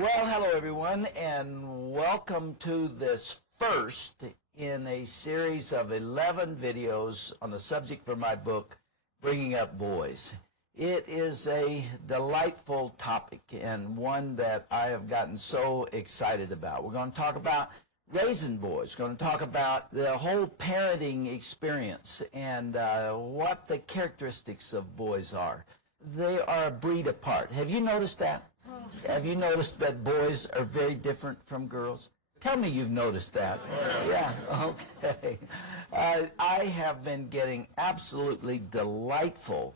Well, hello everyone, and welcome to this first in a series of 11 videos on the subject for my book, Bringing Up Boys. It is a delightful topic and one that I have gotten so excited about. We're going to talk about raising boys. We're going to talk about the whole parenting experience and what the characteristics of boys are. They are a breed apart. Have you noticed that? Have you noticed that boys are very different from girls? Tell me you've noticed that. Yeah, okay. I have been getting absolutely delightful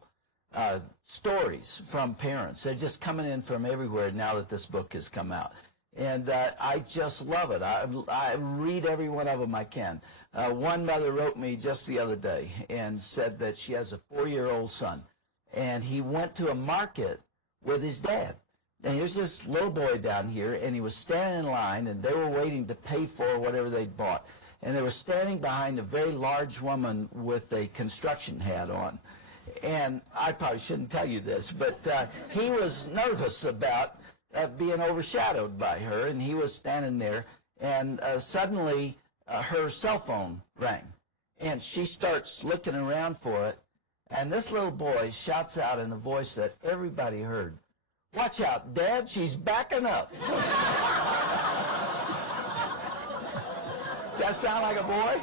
stories from parents. They're just coming in from everywhere now that this book has come out. And I just love it. I read every one of them I can. One mother wrote me just the other day and said that she has a 4-year-old son. And he went to a market with his dad. And here's this little boy down here, and he was standing in line, and they were waiting to pay for whatever they'd bought. And they were standing behind a very large woman with a construction hat on. And I probably shouldn't tell you this, but he was nervous about being overshadowed by her, and he was standing there, and suddenly her cell phone rang. And she starts looking around for it, and this little boy shouts out in a voice that everybody heard, "Watch out, Dad, she's backing up." Does that sound like a boy?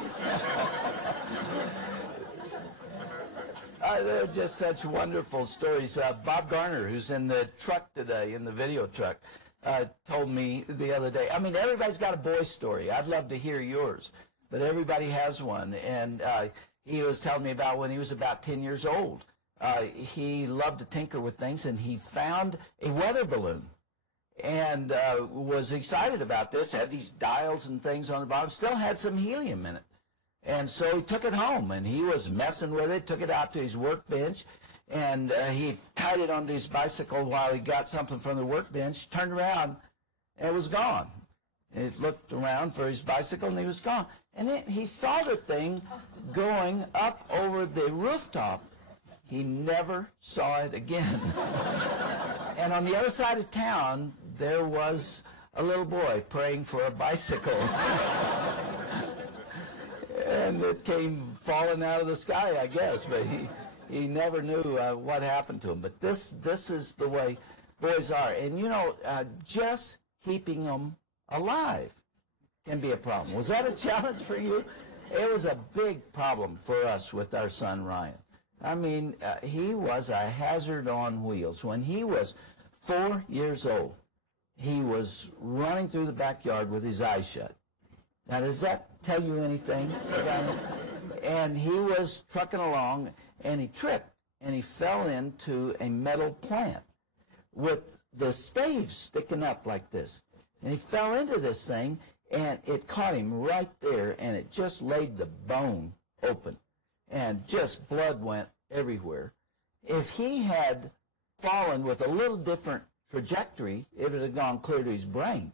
They're just such wonderful stories. Bob Garner, who's in the truck today, in the video truck, told me the other day, I mean, everybody's got a boy story. I'd love to hear yours, but everybody has one. And he was telling me about when he was about 10 years old. He loved to tinker with things, and he found a weather balloon and was excited about this, had these dials and things on the bottom, still had some helium in it. And so he took it home, and he was messing with it, took it out to his workbench, and he tied it onto his bicycle while he got something from the workbench, turned around, and it was gone. And he looked around for his bicycle, and he was gone. And then he saw the thing going up over the rooftop. He never saw it again. And on the other side of town, there was a little boy praying for a bicycle. And it came falling out of the sky, I guess, but he never knew what happened to him. But this is the way boys are. And, you know, just keeping them alive can be a problem. Was that a challenge for you? It was a big problem for us with our son, Ryan. I mean, he was a hazard on wheels. When he was 4 years old, he was running through the backyard with his eyes shut. Now, does that tell you anything about him? And he was trucking along, and he tripped, and he fell into a metal plant with the staves sticking up like this. And he fell into this thing, and it caught him right there, and it just laid the bone open. And just blood went everywhere. If he had fallen with a little different trajectory, it would have gone clear to his brain.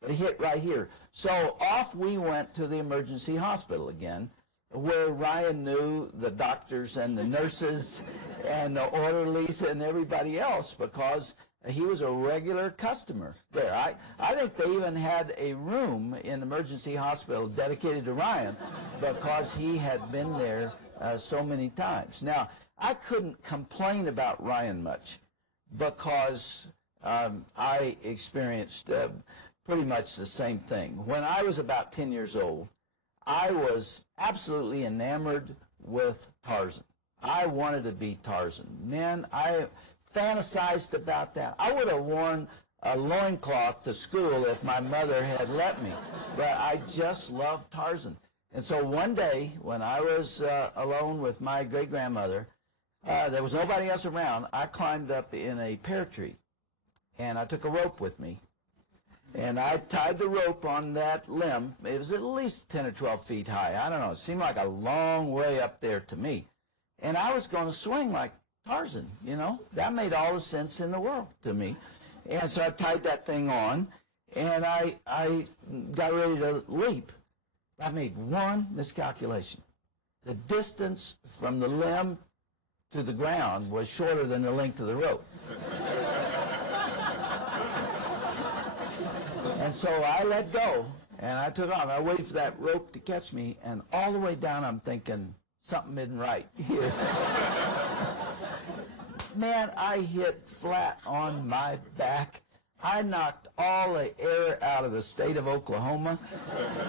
But he hit right here. So off we went to the emergency hospital again, where Ryan knew the doctors and the nurses and the orderlies and everybody else because he was a regular customer there. I think they even had a room in the emergency hospital dedicated to Ryan because he had been there so many times. Now, I couldn't complain about Ryan much because I experienced pretty much the same thing. When I was about 10 years old, I was absolutely enamored with Tarzan. I wanted to be Tarzan. Man, I fantasized about that. I would have worn a loincloth to school if my mother had let me. But I just loved Tarzan. And so one day, when I was alone with my great-grandmother, there was nobody else around. I climbed up in a pear tree, and I took a rope with me. And I tied the rope on that limb. It was at least 10 or 12 feet high. I don't know. It seemed like a long way up there to me. And I was going to swing like Tarzan, you know. That made all the sense in the world to me. And so I tied that thing on, and I got ready to leap. I made one miscalculation. The distance from the limb to the ground was shorter than the length of the rope. And so I let go, and I took off. I waited for that rope to catch me, and all the way down I'm thinking, something isn't right here. Man, I hit flat on my back. I knocked all the air out of the state of Oklahoma,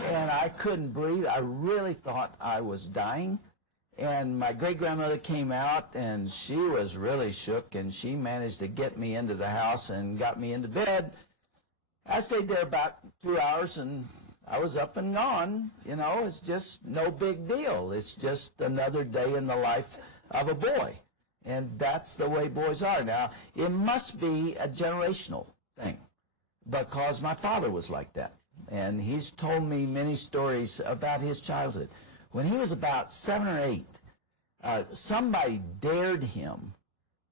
and I couldn't breathe. I really thought I was dying. And my great-grandmother came out, and she was really shook, and she managed to get me into the house and got me into bed. I stayed there about 2 hours, and I was up and gone. You know, it's just no big deal. It's just another day in the life of a boy. And that's the way boys are. Now, it must be a generational thing, because my father was like that. And he's told me many stories about his childhood. When he was about 7 or 8, somebody dared him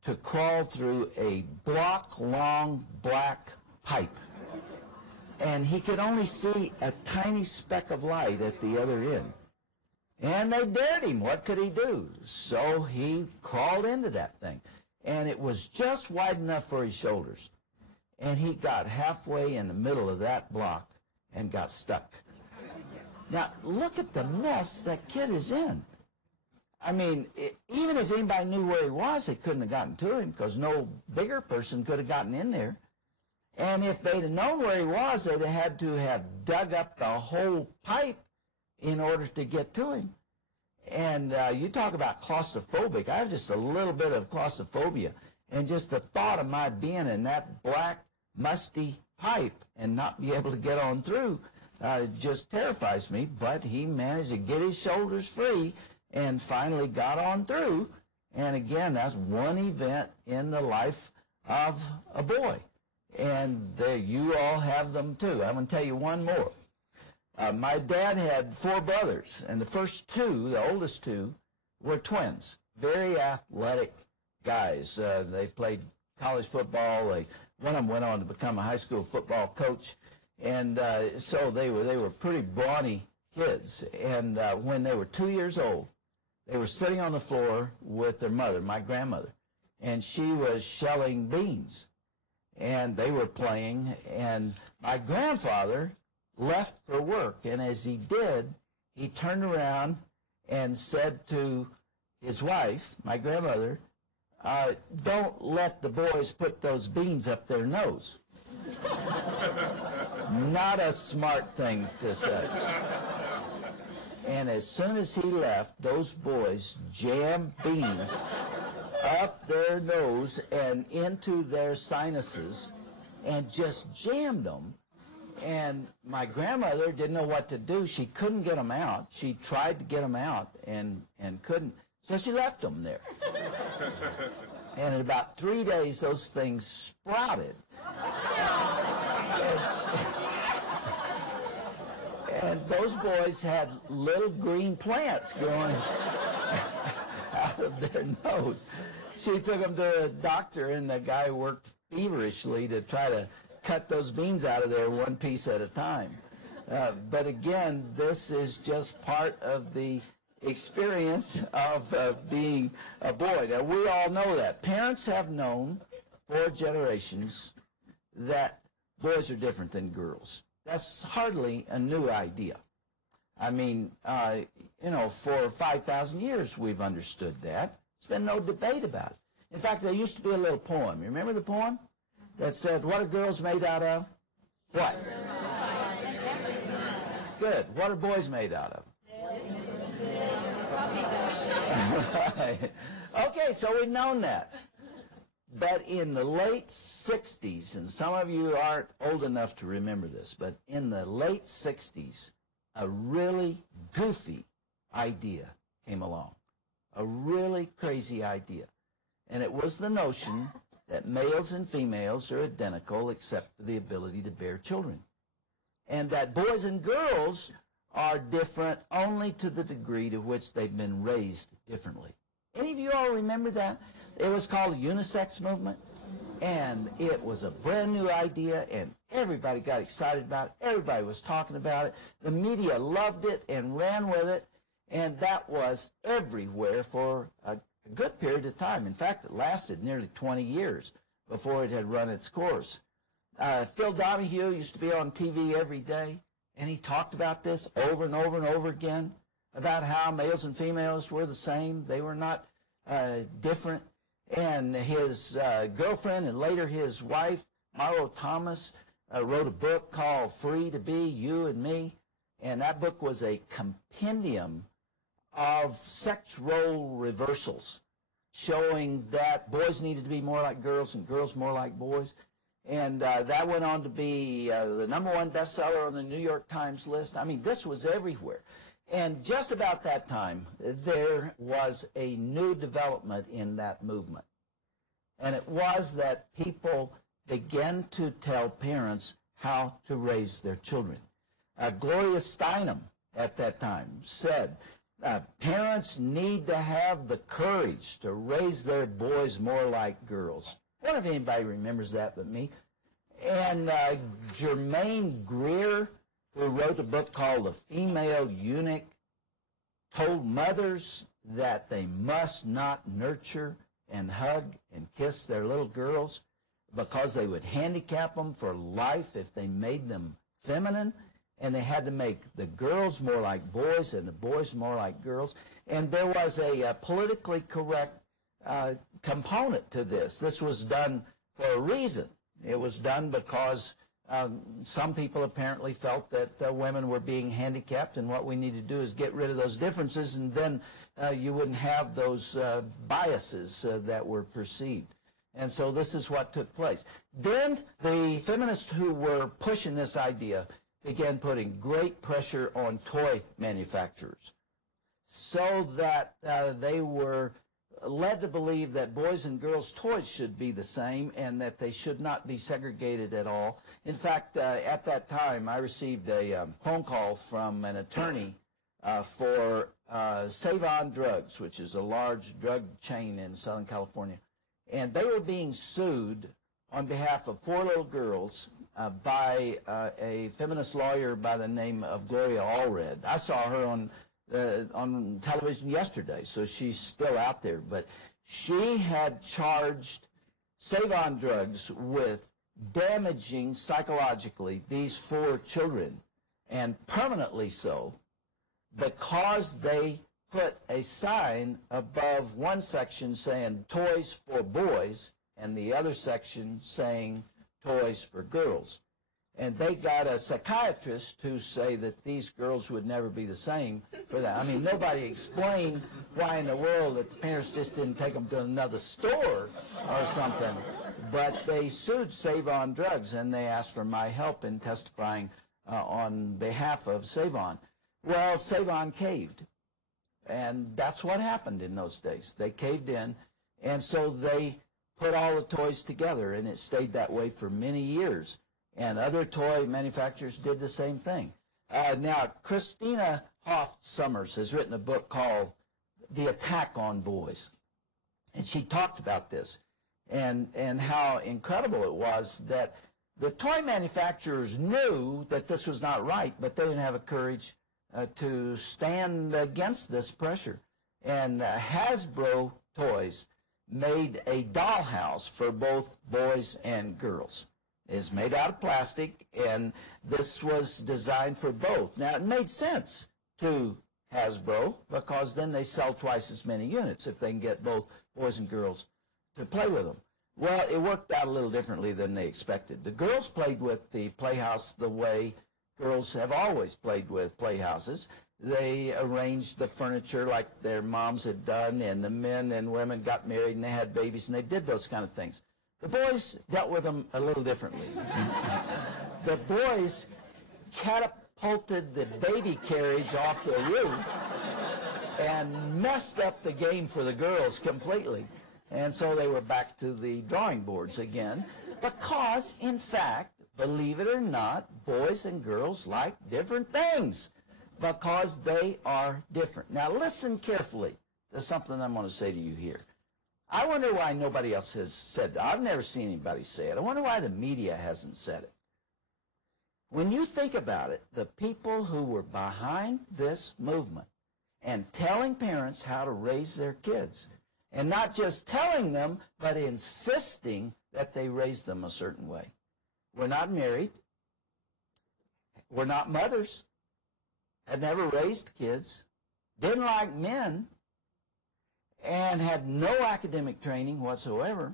to crawl through a block-long black pipe. And he could only see a tiny speck of light at the other end. And they dared him. What could he do? So he crawled into that thing. And it was just wide enough for his shoulders. And he got halfway in the middle of that block and got stuck. Now, look at the mess that kid is in. I mean, even if anybody knew where he was, they couldn't have gotten to him, because no bigger person could have gotten in there. And if they'd have known where he was, they'd have had to have dug up the whole pipe in order to get to him. And you talk about claustrophobic. I have just a little bit of claustrophobia. And just the thought of my being in that black, musty pipe and not be able to get on through just terrifies me. But he managed to get his shoulders free and finally got on through. And again, that's one event in the life of a boy. And you all have them too. I'm going to tell you one more. My dad had 4 brothers, and the first 2, the oldest 2, were twins. Very athletic guys. They played college football. One of them went on to become a high school football coach. And so they were pretty brawny kids. And when they were 2 years old, they were sitting on the floor with their mother, my grandmother, and she was shelling beans. And they were playing, and my grandfather left for work. And as he did, he turned around and said to his wife, my grandmother, don't let the boys put those beans up their nose. Not a smart thing to say. And as soon as he left, those boys jammed beans up their nose and into their sinuses and just jammed them. And my grandmother didn't know what to do. She couldn't get them out. She tried to get them out and couldn't. So she left them there. And in about 3 days, those things sprouted. And those boys had little green plants growing out of their nose. She took them to a doctor, and the guy worked feverishly to try to cut those beans out of there one piece at a time. But again, this is just part of the experience of being a boy. Now, we all know that. Parents have known for generations that boys are different than girls. That's hardly a new idea. I mean, for 5,000 years we've understood that. There's been no debate about it. In fact, there used to be a little poem. You remember the poem? That said, what are girls made out of? What? Good. What are boys made out of? Right. Okay, so we've known that. But in the late 60s, and some of you aren't old enough to remember this, but in the late 60s, a really goofy idea came along. A really crazy idea. And it was the notion that males and females are identical except for the ability to bear children. And that boys and girls are different only to the degree to which they've been raised differently. Any of you all remember that? It was called the unisex movement, and it was a brand new idea, and everybody got excited about it. Everybody was talking about it. The media loved it and ran with it, and that was everywhere for a good period of time. In fact, it lasted nearly 20 years before it had run its course. Phil Donahue used to be on TV every day, and he talked about this over and over and over again, about how males and females were the same. They were not different. And his girlfriend and later his wife, Marlo Thomas, wrote a book called Free to Be, You and Me. And that book was a compendium of sex role reversals, showing that boys needed to be more like girls and girls more like boys. And that went on to be the #1 bestseller on the New York Times list. I mean, this was everywhere. And just about that time, there was a new development in that movement. And it was that people began to tell parents how to raise their children. Gloria Steinem at that time said, parents need to have the courage to raise their boys more like girls. I wonder if anybody remembers that but me. And Germaine Greer, who wrote a book called The Female Eunuch, told mothers that they must not nurture and hug and kiss their little girls because they would handicap them for life if they made them feminine, and they had to make the girls more like boys and the boys more like girls. And there was a politically correct component to this. This was done for a reason. It was done because some people apparently felt that women were being handicapped, and what we need to do is get rid of those differences, and then you wouldn't have those biases that were perceived. And so this is what took place. Then the feminists who were pushing this idea began putting great pressure on toy manufacturers so that they were led to believe that boys and girls' toys should be the same and that they should not be segregated at all. In fact, at that time, I received a phone call from an attorney for Save On Drugs, which is a large drug chain in Southern California. And they were being sued on behalf of 4 little girls by a feminist lawyer by the name of Gloria Allred. I saw her on television yesterday, so she's still out there. But she had charged Save On Drugs with damaging psychologically these 4 children, and permanently so, because they put a sign above one section saying toys for boys and the other section saying toys for girls. And they got a psychiatrist to say that these girls would never be the same for that. I mean, nobody explained why in the world that the parents just didn't take them to another store or something. But they sued Save On Drugs, and they asked for my help in testifying on behalf of Save On. Well, Save On caved. And that's what happened in those days. They caved in, and so they put all the toys together, and it stayed that way for many years. And other toy manufacturers did the same thing. Now, Christina Hoff Sommers has written a book called The Attack on Boys. And she talked about this and how incredible it was that the toy manufacturers knew that this was not right, but they didn't have the courage to stand against this pressure. And Hasbro Toys made a dollhouse for both boys and girls. It's made out of plastic, and this was designed for both. Now, it made sense to Hasbro because then they sell twice as many units if they can get both boys and girls to play with them. Well, it worked out a little differently than they expected. The girls played with the playhouse the way girls have always played with playhouses. They arranged the furniture like their moms had done, and the men and women got married and they had babies, and they did those kind of things. The boys dealt with them a little differently. The boys catapulted the baby carriage off the roof and messed up the game for the girls completely. And so they were back to the drawing boards again because, in fact, believe it or not, boys and girls like different things because they are different. Now, listen carefully to something I'm going to say to you here. I wonder why nobody else has said that. I've never seen anybody say it. I wonder why the media hasn't said it. When you think about it, the people who were behind this movement and telling parents how to raise their kids, and not just telling them, but insisting that they raise them a certain way, were not married, were not mothers, had never raised kids, didn't like men, and had no academic training whatsoever,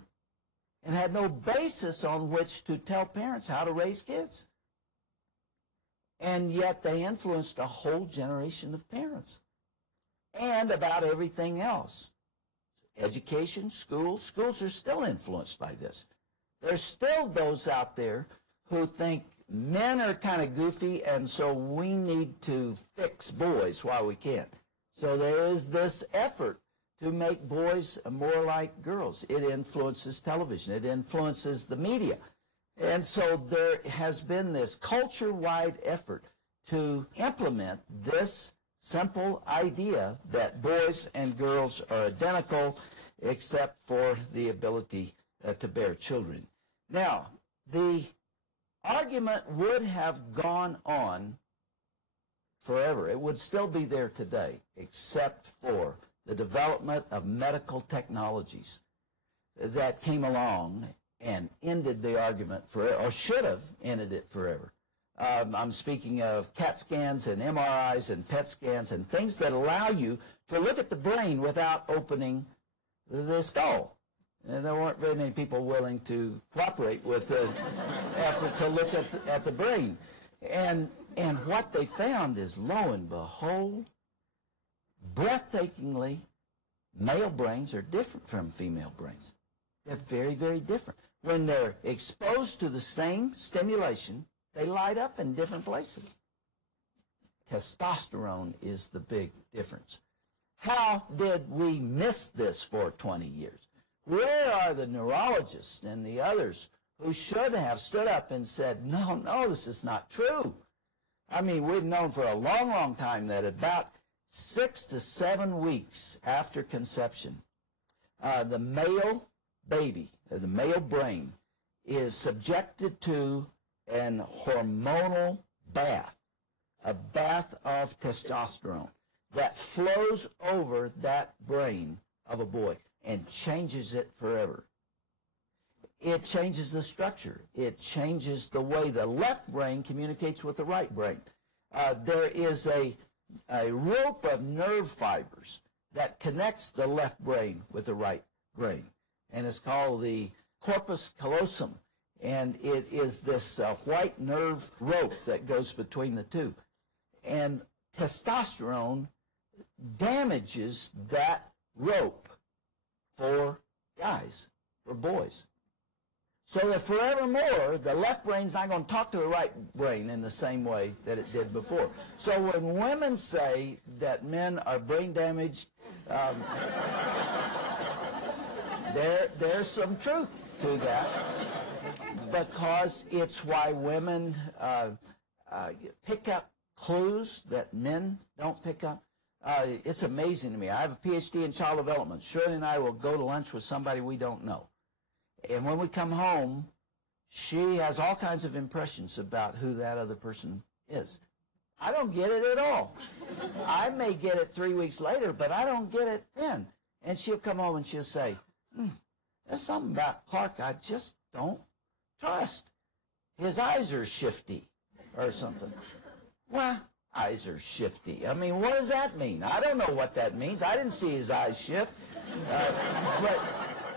and had no basis on which to tell parents how to raise kids. And yet they influenced a whole generation of parents. And about everything else. Education, schools are still influenced by this. There's still those out there who think men are kind of goofy, and so we need to fix boys while we can. So there is this effort to make boys more like girls. It influences television. It influences the media. And so there has been this culture-wide effort to implement this simple idea that boys and girls are identical except for the ability to bear children. Now, the argument would have gone on forever. It would still be there today, except for the development of medical technologies that came along and ended the argument forever, or should have ended it forever. I'm speaking of CAT scans and MRIs and PET scans and things that allow you to look at the brain without opening the skull. And there weren't very many people willing to cooperate with the effort to look at the brain. And what they found is, lo and behold, breathtakingly, male brains are different from female brains. They're very, very different. When they're exposed to the same stimulation, they light up in different places. Testosterone is the big difference. How did we miss this for 20 years? Where are the neurologists and the others who should have stood up and said, no, this is not true? I mean, we've known for a long, long time that about 6 to 7 weeks after conception, the male baby, the male brain, is subjected to an hormonal bath, a bath of testosterone that flows over that brain of a boy and changes it forever. It changes the structure. It changes the way the left brain communicates with the right brain. There is a rope of nerve fibers that connects the left brain with the right brain, and it's called the corpus callosum, and it is this white nerve rope that goes between the two. And testosterone damages that rope for guys, for boys. So that forevermore, the left brain's not going to talk to the right brain in the same way that it did before. So when women say that men are brain damaged, there's some truth to that, because it's why women pick up clues that men don't pick up. It's amazing to me. I have a PhD in child development. Shirley and I will go to lunch with somebody we don't know. And when we come home, she has all kinds of impressions about who that other person is. I don't get it at all. I may get it 3 weeks later, but I don't get it then. And she'll come home and she'll say, there's something about Clark I just don't trust. His eyes are shifty or something. Well, eyes are shifty. I mean, what does that mean? I don't know what that means. I didn't see his eyes shift.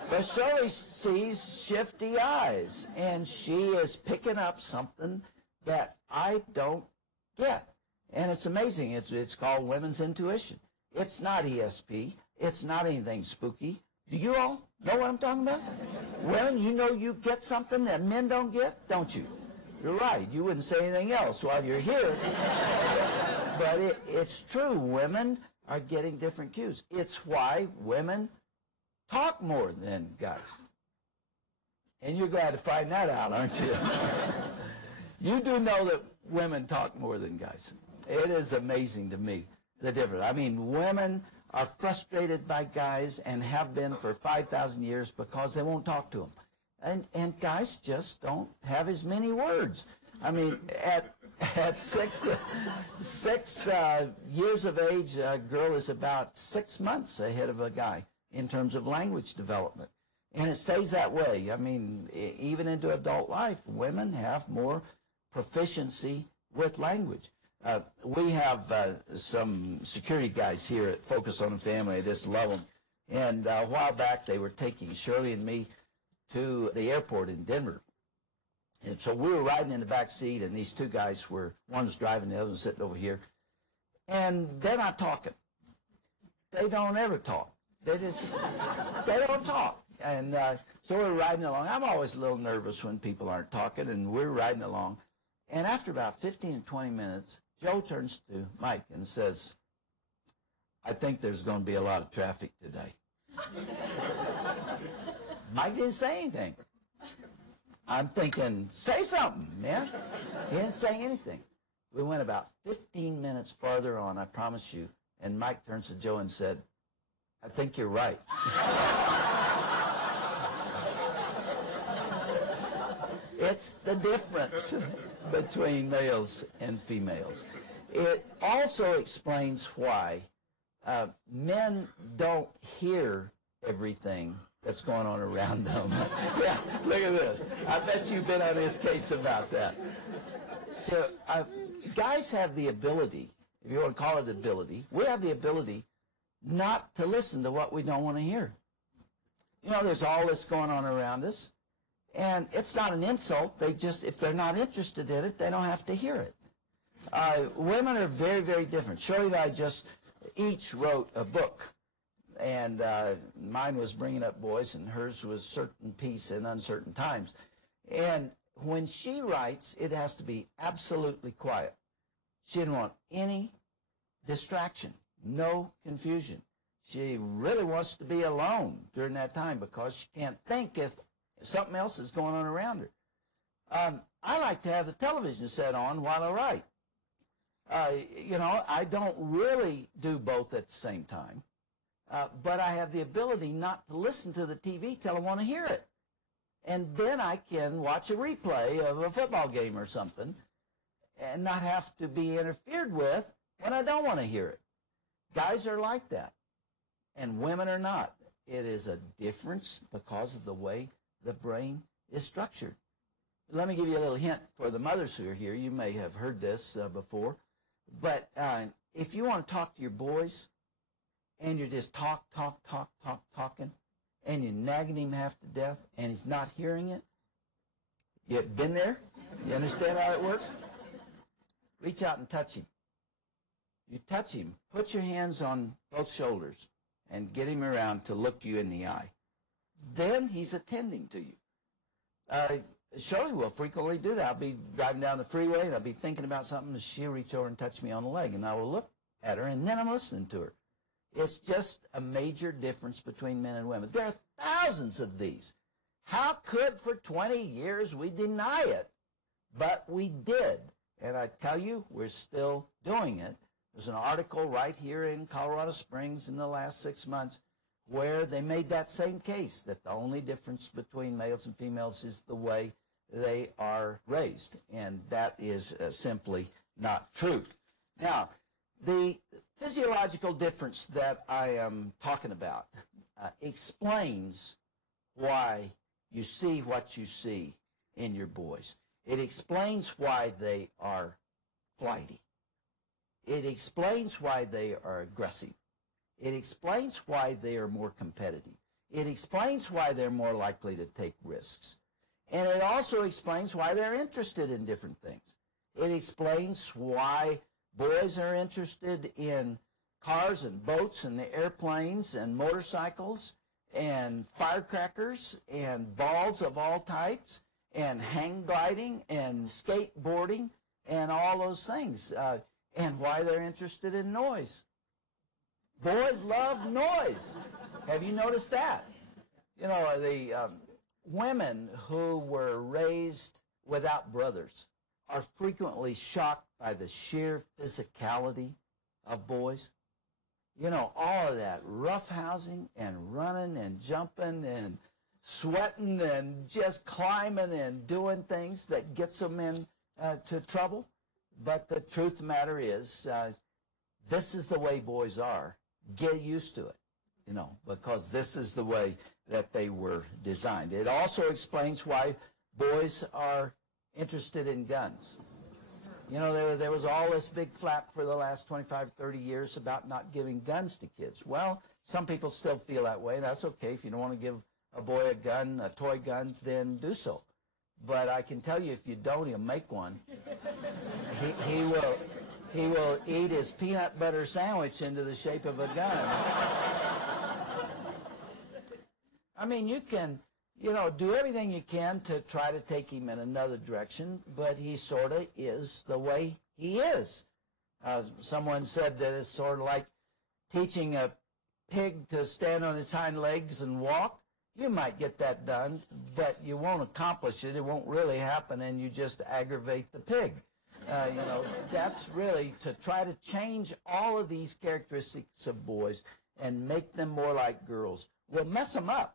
But Shirley sees shifty eyes, and she is picking up something that I don't get. And it's amazing. It's called women's intuition. It's not ESP. It's not anything spooky. Do you all know what I'm talking about? Women, you know you get something that men don't get, don't you? You're right. You wouldn't say anything else while you're here. But it's true. Women are getting different cues. It's why women talk more than guys. And you're glad to find that out, aren't you? You do know that women talk more than guys. It is amazing to me, the difference. I mean, women are frustrated by guys and have been for 5,000 years because they won't talk to them. And guys just don't have as many words. I mean, at six years of age, a girl is about 6 months ahead of a guy in terms of language development. And it stays that way. I mean, even into adult life, women have more proficiency with language. We have some security guys here at Focus on the Family. I just love them. And a while back, they were taking Shirley and me to the airport in Denver. And so we were riding in the back seat, and these two guys were, one was driving, the other was sitting over here. And they're not talking. They don't ever talk. They don't talk. And so we're riding along. I'm always a little nervous when people aren't talking, and we're riding along. And after about 15 to 20 minutes, Joe turns to Mike and says, I think there's going to be a lot of traffic today. Mike didn't say anything. I'm thinking, say something, man. He didn't say anything. We went about 15 minutes farther on, I promise you, and Mike turns to Joe and said, I think you're right. It's the difference between males and females. It also explains why men don't hear everything that's going on around them. Yeah, look at this. I bet you've been on this case about that. So guys have the ability, if you want to call it ability, we have the ability not to listen to what we don't want to hear. You know, there's all this going on around us, and it's not an insult. They just, if they're not interested in it, they don't have to hear it. Women are very, very different. Shirley and I just each wrote a book, and mine was Bringing Up Boys, and hers was Certain Peace in Uncertain Times. And when she writes, it has to be absolutely quiet. She didn't want any distraction, no confusion. She really wants to be alone during that time because she can't think if something else is going on around her. I like to have the television set on while I write. You know, I don't really do both at the same time, but I have the ability not to listen to the TV till I want to hear it. And then I can watch a replay of a football game or something and not have to be interfered with when I don't want to hear it. Guys are like that, and women are not. It is a difference because of the way the brain is structured. Let me give you a little hint for the mothers who are here. You may have heard this before, but if you want to talk to your boys and you're just talking, and you're nagging him half to death, and he's not hearing it, you've been there? You understand how it works? Reach out and touch him. You touch him, put your hands on both shoulders, and get him around to look you in the eye. Then he's attending to you. Shirley will frequently do that. I'll be driving down the freeway, and I'll be thinking about something, and she'll reach over and touch me on the leg, and I will look at her, and then I'm listening to her. It's just a major difference between men and women. There are thousands of these. How could for 20 years we deny it? But we did. And I tell you, we're still doing it. There's an article right here in Colorado Springs in the last 6 months where they made that same case, that the only difference between males and females is the way they are raised. And that is simply not true. Now, the physiological difference that I am talking about explains why you see what you see in your boys. It explains why they are flighty. It explains why they are aggressive. It explains why they are more competitive. It explains why they're more likely to take risks. And it also explains why they're interested in different things. It explains why boys are interested in cars and boats and airplanes and motorcycles and firecrackers and balls of all types and hang gliding and skateboarding and all those things, and why they're interested in noise. Boys love noise. Have you noticed that? You know, the women who were raised without brothers are frequently shocked by the sheer physicality of boys. You know, all of that roughhousing and running and jumping and sweating and just climbing and doing things that gets them into trouble. But the truth of the matter is, this is the way boys are. Get used to it, you know, because this is the way that they were designed. It also explains why boys are interested in guns. You know, there was all this big flap for the last 25, 30 years about not giving guns to kids. Well, some people still feel that way. That's okay. If you don't want to give a boy a gun, a toy gun, then do so. But I can tell you, if you don't, he'll make one. He will eat his peanut butter sandwich into the shape of a gun. I mean, you can, you know, do everything you can to try to take him in another direction, but he sort of is the way he is. Someone said that it's sort of like teaching a pig to stand on its hind legs and walk. You might get that done, but you won't accomplish it. It won't really happen, and you just aggravate the pig. You know, that's really to try to change all of these characteristics of boys and make them more like girls will mess them up.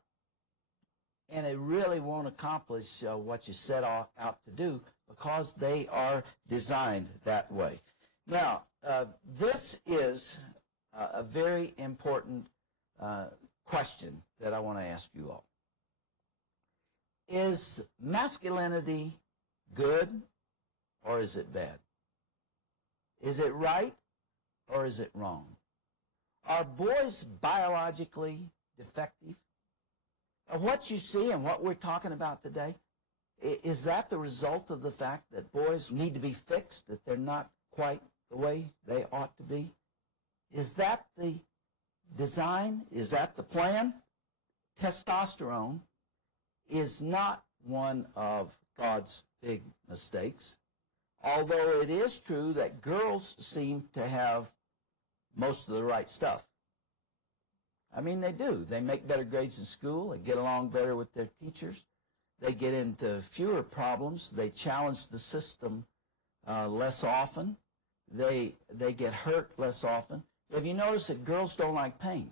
And it really won't accomplish what you set out to do because they are designed that way. Now, this is a very important question that I want to ask you all. Is masculinity good or is it bad? Is it right or is it wrong? Are boys biologically defective? What you see and what we're talking about today, is that the result of the fact that boys need to be fixed, that they're not quite the way they ought to be? Is that the design? Is that the plan? Testosterone is not one of God's big mistakes, although it is true that girls seem to have most of the right stuff. I mean, they do. They make better grades in school. They get along better with their teachers. They get into fewer problems. They challenge the system less often. They get hurt less often. Have you noticed that girls don't like pain?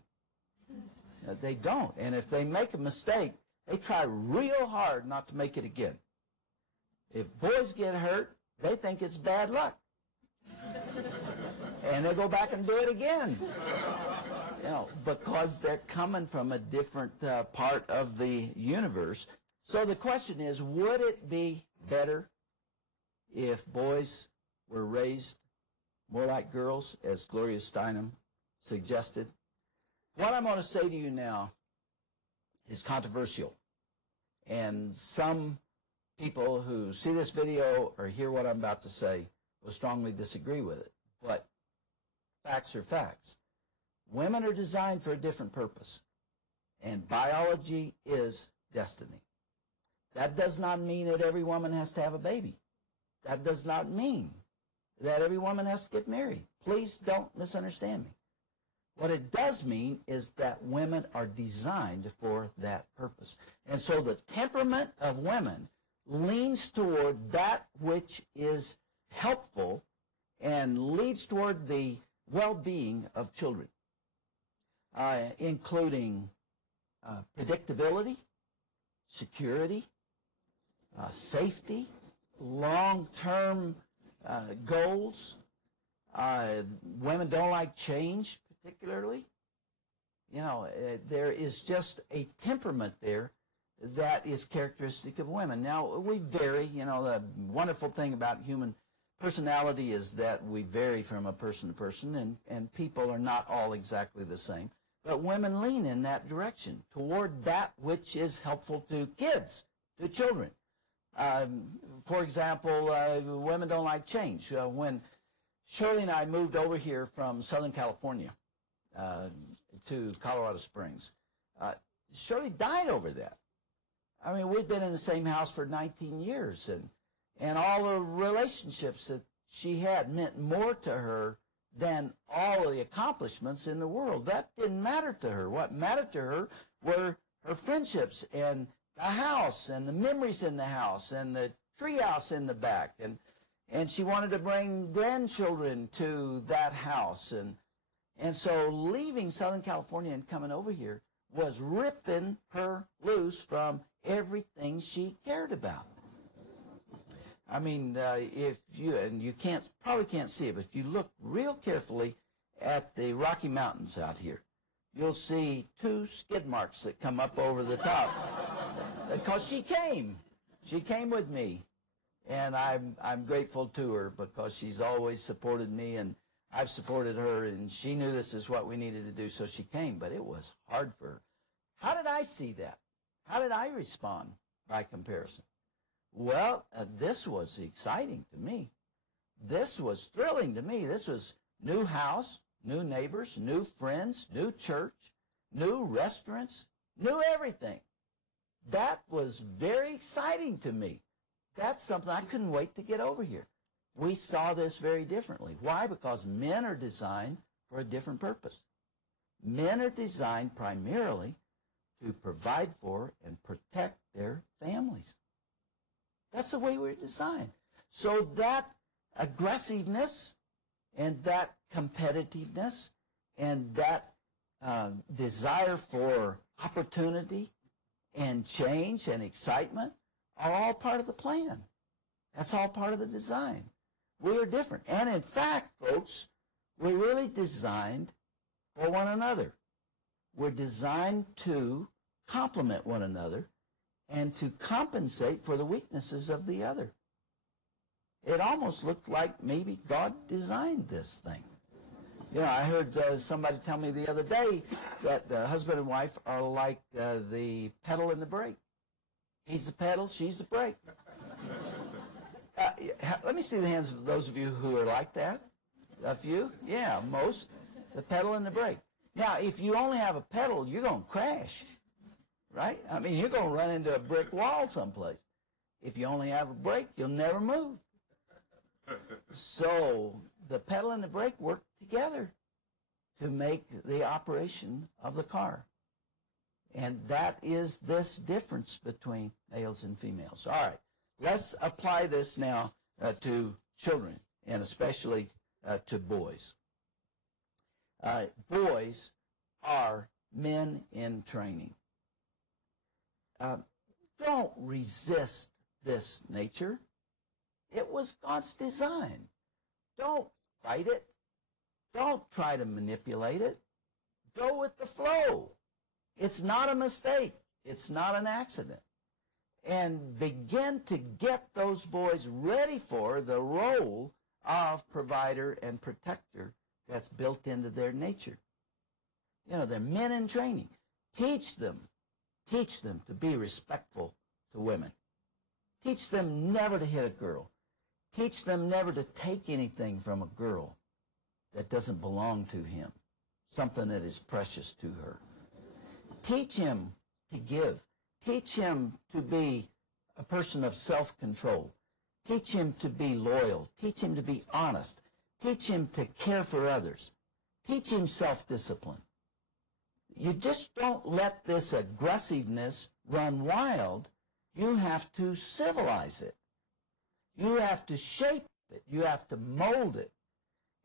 They don't. And if they make a mistake, they try real hard not to make it again. If boys get hurt, they think it's bad luck. And they go back and do it again. You know, because they're coming from a different part of the universe. So the question is, would it be better if boys were raised more like girls, as Gloria Steinem suggested? What I'm going to say to you now is controversial. And some people who see this video or hear what I'm about to say will strongly disagree with it. But facts are facts. Women are designed for a different purpose, and biology is destiny. That does not mean that every woman has to have a baby. That does not mean that every woman has to get married. Please don't misunderstand me. What it does mean is that women are designed for that purpose. And so the temperament of women leans toward that which is helpful and leads toward the well-being of children. Including predictability, security, safety, long-term goals. Women don't like change, particularly. You know, there is just a temperament there that is characteristic of women. Now, we vary. You know, the wonderful thing about human personality is that we vary from a person to person, and people are not all exactly the same. But women lean in that direction, toward that which is helpful to kids, to children. For example, women don't like change. When Shirley and I moved over here from Southern California to Colorado Springs, Shirley died over that. I mean, we'd been in the same house for 19 years, and all the relationships that she had meant more to her than all of the accomplishments in the world. That didn't matter to her. What mattered to her were her friendships and the house and the memories in the house and the treehouse in the back. And she wanted to bring grandchildren to that house. And so leaving Southern California and coming over here was ripping her loose from everything she cared about. I mean, if you, and you probably can't see it, but if you look real carefully at the Rocky Mountains out here, you'll see 2 skid marks that come up over the top. Because she came. She came with me. And I'm grateful to her because she's always supported me, and I've supported her, and she knew this is what we needed to do, so she came. But it was hard for her. How did I see that? How did I respond by comparison? Well, this was exciting to me. This was thrilling to me. This was new house, new neighbors, new friends, new church, new restaurants, new everything. That was very exciting to me. That's something I couldn't wait to get over here. We saw this very differently. Why? Because men are designed for a different purpose. Men are designed primarily to provide for and protect their families. That's the way we're designed. So that aggressiveness and that competitiveness and that desire for opportunity and change and excitement are all part of the plan. That's all part of the design. We are different. And in fact, folks, we're really designed for one another. We're designed to complement one another and to compensate for the weaknesses of the other. It almost looked like maybe God designed this thing. You know, I heard somebody tell me the other day that the husband and wife are like the pedal and the brake. He's the pedal, she's the brake. Let me see the hands of those of you who are like that. A few? Yeah, most. The pedal and the brake. Now, if you only have a pedal, you're going to crash, right? I mean, you're going to run into a brick wall someplace. If you only have a brake, you'll never move. So the pedal and the brake work together to make the operation of the car. And that is this difference between males and females. All right, let's apply this now to children, and especially to boys. Boys are men in training. Don't resist this nature. It was God's design. Don't fight it. Don't try to manipulate it. Go with the flow. It's not a mistake. It's not an accident. And begin to get those boys ready for the role of provider and protector that's built into their nature. You know, they're men in training. Teach them to be respectful to women. Teach them never to hit a girl. Teach them never to take anything from a girl that doesn't belong to him, something that is precious to her. Teach him to give. Teach him to be a person of self-control. Teach him to be loyal. Teach him to be honest. Teach him to care for others. Teach him self-discipline. You just don't let this aggressiveness run wild. You have to civilize it. You have to shape it. You have to mold it.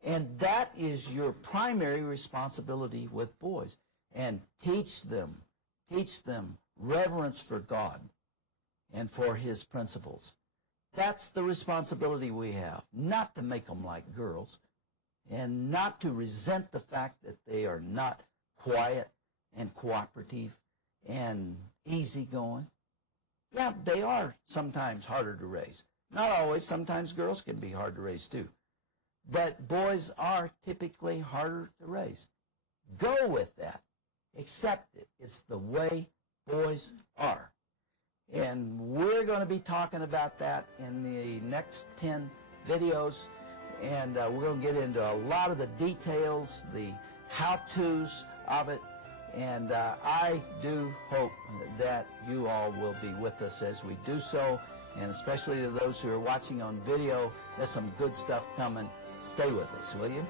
And that is your primary responsibility with boys. And teach them reverence for God and for his principles. That's the responsibility we have, not to make them like girls and not to resent the fact that they are not quiet and cooperative and easygoing. Yeah, they are sometimes harder to raise. Not always. Sometimes girls can be hard to raise too. But boys are typically harder to raise. Go with that. Accept it. It's the way boys are. And we're going to be talking about that in the next 10 videos. And we're going to get into a lot of the details, the how-tos of it. And I do hope that you all will be with us as we do so. And especially to those who are watching on video, there's some good stuff coming. Stay with us, will you?